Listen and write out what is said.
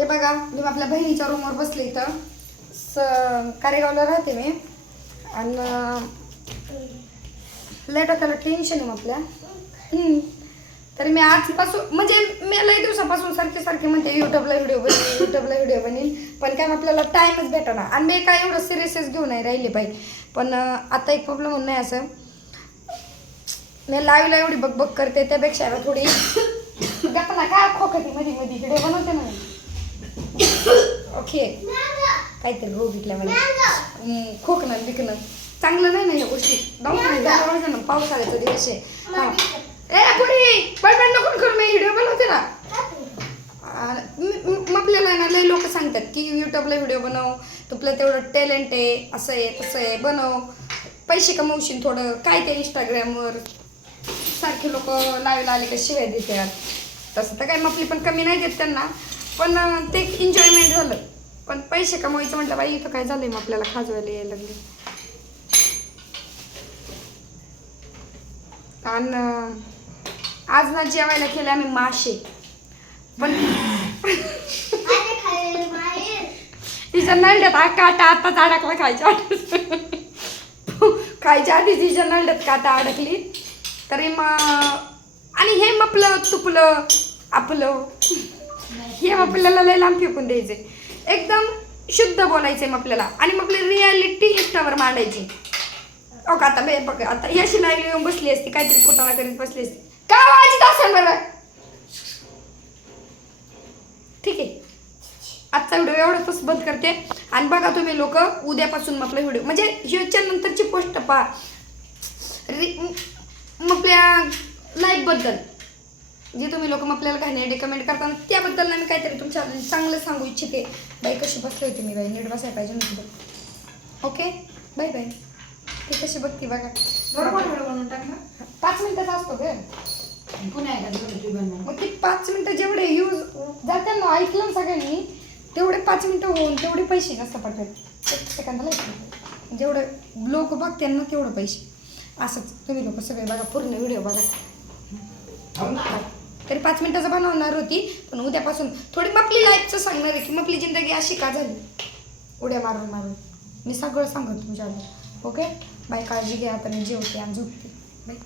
हे बघा मी आपल्या बहिणीच्या रूमवर बसले इथं कारेगावला राहते मी आणि लेट त्याला टेन्शन आहे आपल्या तरी मी आजपासून म्हणजे मी लई दिवसापासून सारखे म्हणते यूट्यूबला व्हिडिओ बनेल पण काय आपल्याला टाईमच भेटना आणि मी काय एवढं सिरियसच घेऊन नाही राहिले पाहिजे पण आता एक प्रॉब्लेम होत नाही असं मी लाईव्हला एवढी बघ करते त्यापेक्षा थोडी गप्पा काय खोकती मध्ये व्हिडिओ बनवते ना ओके काहीतरी रोग घेतल्या मला खोकणं बिकणं चांगलं नाही ना या गोष्टी ना पावसाळ्याचा दिवस आहे हां ए पुढे बडबड नको करू मी व्हिडिओ बनवते ना आपल्याला ना लई लोक सांगतात की यूट्यूबला व्हिडिओ बनव तुला तेवढं टॅलेंट आहे असं आहे तसं आहे बनव पैसे कमवशील थोडं काय ते इंस्टाग्रामवर सारखे लोक लावायला आले का शिवाय देतात तसं तर काय आपली पण कमी नाही देत त्यांना पण ते एन्जॉयमेंट झालं पण पैसे कमवायचं म्हटलं बाई इथं काय झालंय मग आपल्याला खाजवायला यायला लागले आणि आज ना जेवायला केले आम्ही मासे पण तिच्या नळड्यात हा काटा आताच अडकला खायच्या आधी तिच्या नळड्यात काटा अडकली तरी मग आणि हे मपलं तुपलं आपलं हे आपल्याला लय लांब फेकून द्यायचे एकदम शुद्ध बोलायचे मग आपल्याला आणि मग आपली रियालिटी इंस्टावर मांडायची हो का आता बघ आता याशी लाईव्ह येऊन बसली असती काहीतरी कुटाणा करीत बसली असती का वाजत असेल बरं ठीक आहे आजचा व्हिडिओ एवढाच बंद करते आणि बघा तुम्ही लोक उद्यापासून आपला व्हिडिओ म्हणजे ह्याच्या नंतरची पोस्ट पहा आपल्या लाईफबद्दल जे तुम्ही लोक आपल्याला काही कमेंट करताना त्याबद्दल ना मी काहीतरी तुमच्या चांगलं सांगू इच्छिते बाई कशी बसली होती मी बाई नीट बसायला पाहिजे नव्हतं ओके बाय बाय ते कशी बघते बघा 5 मिनिटाचा असतो ग मग ते 5 मिनिटं जेवढे यूज जाते ना ऐकलं सगळ्यांनी तेवढे 5 मिनिटं होऊन तेवढे पैसे जास्त पडतात 1 सेकंदाला जेवढं लोक बघते ना तेवढं पैसे असंच तुम्ही लोक सगळे बघा पूर्ण व्हिडिओ बघा तरी 5 मिनिटाचं बनवणार होती पण उद्यापासून थोडी आपली लाईफचं सांगणार आहे की आपली जिंदगी अशी का झाली उड्या मारून मी सगळं सांगतो तुमच्यावर ओके बाय काळजी घ्या आता मी जेवते आणि झोपते बाय